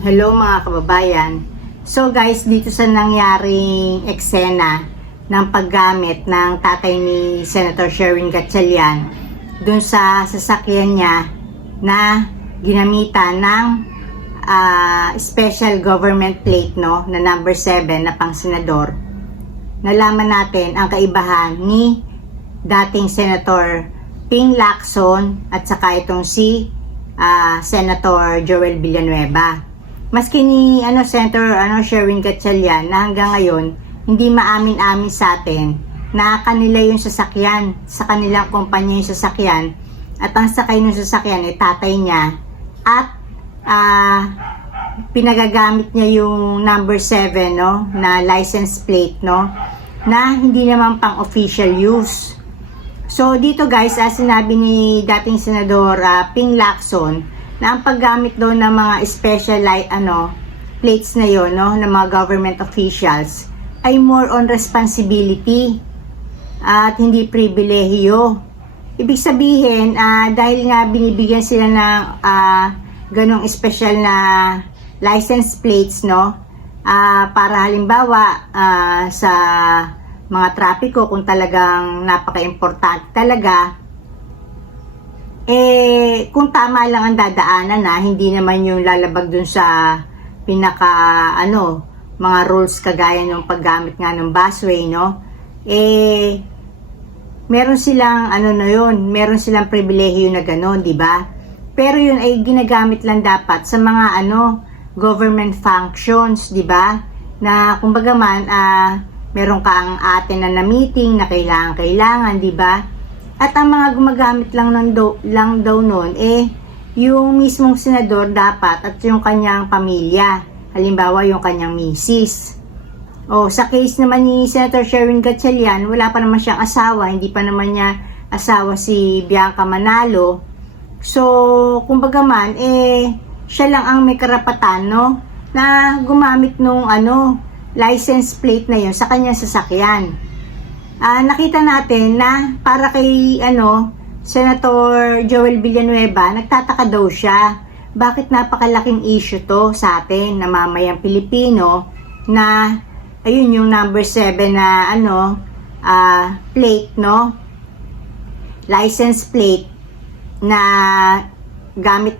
Hello mga kababayan. So guys, dito sa nangyaring eksena ng paggamit ng tatay ni Senator Sherwin Gatchalian dun sa sasakyan niya na ginamitan ng special government plate, no, na number 7 na pang senador. Nalaman natin ang kaibahan ni dating Senator Ping Lacson at saka itong si Senator Joel Villanueva. Maski ni Senator Sherwin Gatchalian na hanggang ngayon hindi maamin-amin sa atin na kanila yung sasakyan, sa kanilang kumpanya yung sasakyan, at ang sakay ng sasakyan ay tatay niya, at pinagagamit niya yung number 7, no, na license plate, no, na hindi naman pang official use. So dito guys, sinabi ni dating Senador Ping Lacson na ang paggamit doon ng mga special plates na yon, no, ng mga government officials ay more on responsibility at hindi pribilehiyo. Ibig sabihin, dahil nga binibigyan sila ng ganong special na license plates, no, para halimbawa sa mga trapiko, kung talagang napaka-importante talaga, kung tama lang ang dadaanan na, hindi naman yung lalabag dun sa mga rules kagaya ng paggamit nga ng busway, no, meron silang meron silang pribilehiyo na ganon, di ba? Pero yun ay ginagamit lang dapat sa mga government functions, di ba? Na kumbaga man meron kang atin na meeting na kailangan, di ba? At ang mga gumagamit lang daw noon yung mismong senador dapat at yung kanyang pamilya. Halimbawa, yung kanyang misis. Sa case naman ni Senator Sherwin Gatchalian, wala pa naman siyang asawa, hindi pa naman niya asawa si Bianca Manalo. So, kumbaga man, siya lang ang may karapatan, no, na gumamit nung license plate na yun sa kanyang sasakyan. Nakita natin na para kay Senator Joel Villanueva, nagtataka daw siya bakit napakalaking issue to sa atin na mamayang Pilipino na ayun yung number 7 na plate, no, license plate na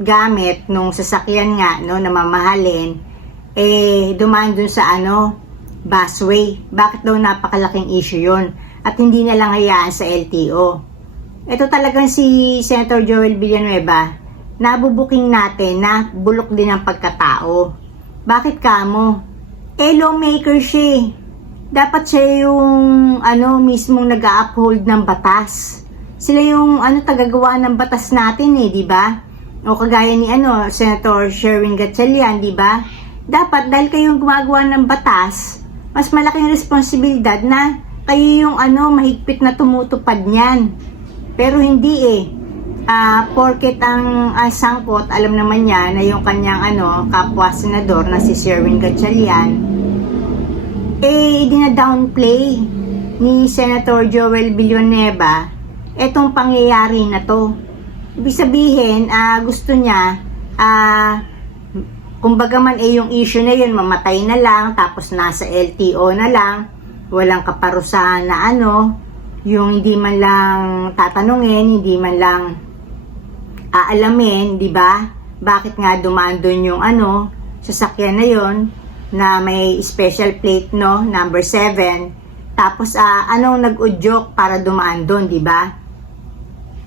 gamit nung sasakyan nga, no, na mamahalin, dumaan dun sa busway. Bakit daw napakalaking issue yun? At hindi na lang hayaan sa LTO. Ito talagang si Senator Joel Villanueva, nabubuking natin na bulok din ang pagkatao. Bakit kamo? Lawmaker siya. Dapat siya yung mismong nag-uphold ng batas. Sila yung tagagawa ng batas natin, di ba? O kagaya ni Senator Sherwin Gatchalian, di ba? Dapat dahil kayong gumagawa ng batas, mas malaking responsibilidad na kayo yung mahigpit na tumutupad niyan. Pero hindi porket ang sangkot, alam naman niya na yung kanyang kapwa senador na si Sherwin Gatchalian, dina-downplay ni Senator Joel Villanueva etong pangyayari na to. Ibig sabihin, gusto niya kumbaga man yung issue na yun, mamatay na lang, tapos nasa LTO na lang, walang kaparusahan na yung hindi man lang tatanungin, hindi man lang aalamin, di ba? Bakit nga dumaan doon yung sasakyan na yon na may special plate, no, number 7. Tapos anong nag-udyok para dumaan doon, di ba?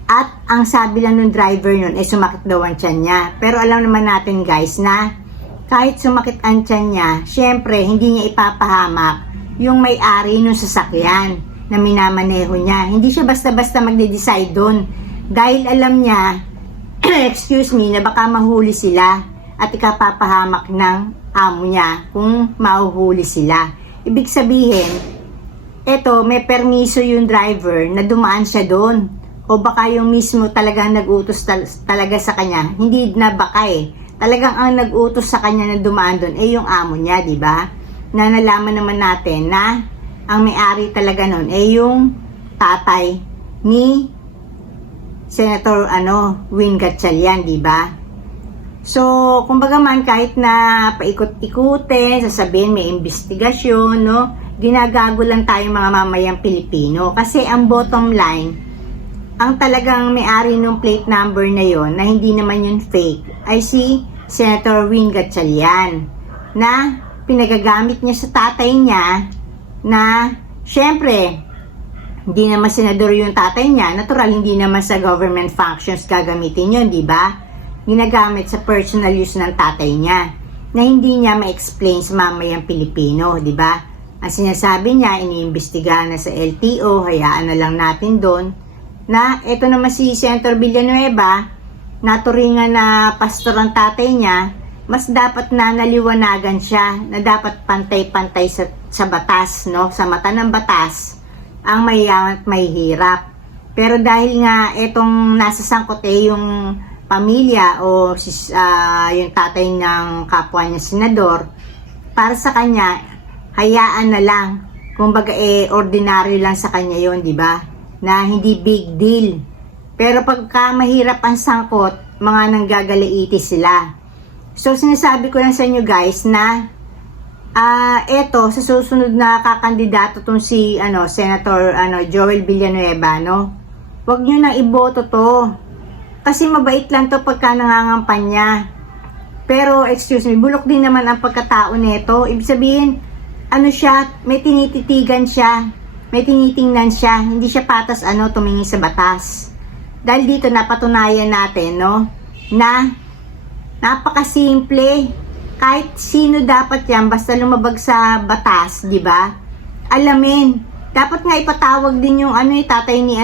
At ang sabi lang ng driver yun sumakit daw ang tiyan niya. Pero alam naman natin guys na kahit sumakit ang tiyan niya, syempre hindi niya ipapahamak yung may-ari ng sasakyan na minamaneho niya. Hindi siya basta-basta magde-decide doon dahil alam niya excuse me, na baka mahuli sila at ikapapahamak ng amo niya kung mahuhuli sila. Ibig sabihin, may permiso yung driver na dumaan siya doon, o baka yung mismo talagang nag-utos talaga sa kanya. Hindi na baka talagang ang nag-utos sa kanya na dumaan doon yung amo niya, di ba? Na nalaman naman natin na ang may-ari talaga nun yung tatay ni Senator Win Gatchalian, di ba? So, kumbaga man, kahit na paikot-ikutin, sasabihin may investigasyon, no? Ginagago lang tayo mga mamayang Pilipino. Kasi ang bottom line, ang talagang may-ari ng plate number na yon na hindi naman yun fake, ay si Senator Win Gatchalian, na pinagagamit niya sa tatay niya na, syempre, hindi naman senador yung tatay niya, natural, hindi naman sa government functions gagamitin yun, di ba? Ginagamit sa personal use ng tatay niya na hindi niya ma-explain sa mamayang Pilipino, di ba? Ang sinasabi niya, iniimbestigahan na sa LTO, hayaan na lang natin doon, na ito naman si Senator Villanueva, naturingan na pastor ang tatay niya, mas dapat na naliwanagan siya na dapat pantay-pantay sa batas, no? Sa mata ng batas, ang mayayaman at mahihirap. Pero dahil nga itong nasa sangkot yung pamilya o yung tatay ng kapwa niya senador, para sa kanya hayaan na lang, kumbaga ordinaryo lang sa kanya yon, di ba, na hindi big deal. Pero pagka mahirap ang sangkot, mga nanggagalaiti sila. So sinasabi ko lang sa inyo guys na eto sa susunod na kakandidato tong si Senator Joel Villanueva, no, wag niyo na iboto to. Kasi mabait lang to pagka nangangampanya. Pero, excuse me, bulok din naman ang pagkatao nito. Ibig sabihin, siya, may tinititigan siya, may tinitingnan siya, hindi siya patas tumingin sa batas. Dahil dito napatunayan natin, no, na napakasimple. Kahit sino dapat yan, basta lumabag sa batas, di ba? Alamin. Dapat nga ipatawag din yung tatay ni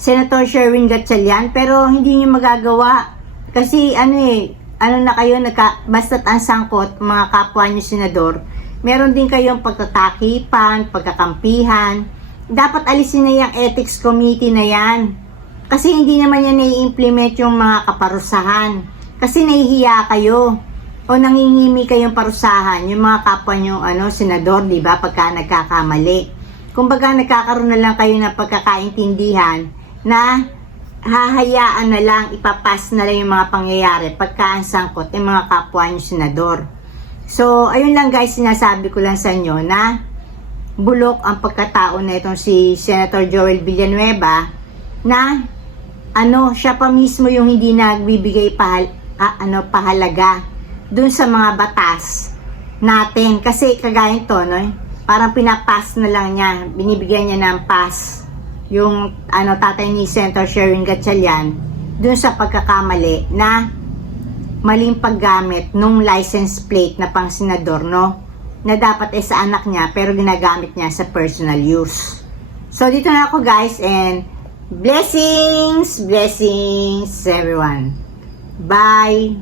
Senator Sherwin Gatchalian, pero hindi niyo magagawa kasi na kayo, basta't ang sangkot, mga kapwa niyo senador, meron din kayong pagtatakipan, pagkakampihan. Dapat alisin na yung ethics committee na yan, kasi hindi naman yan nai-implement yung mga kaparusahan, kasi nahihiya kayo o nangingimi kayong parusahan yung mga kapwa niyo senador, di ba, pagka nagkakamali. Kumbaga nagkakaroon na lang kayo ng pagkakaintindihan na hahayaan na lang, ipapas na lang yung mga pangyayari pagka ang sangkot yung mga kapwa nyo senador. So, ayun lang guys, sinasabi ko lang sa inyo na bulok ang pagkatao na itong si Senator Joel Villanueva, na siya pa mismo yung hindi nagbibigay pahalaga dun sa mga batas natin. Kasi kagaya ito, no, parang pinapas na lang niya, binibigyan niya ng pass yung tatay ni Senator Sherwin Gatchalian dun sa pagkakamali na maling paggamit nung license plate na pang senador, no, na dapat sa anak niya pero ginagamit niya sa personal use. So dito na ako guys, and blessings everyone. Bye.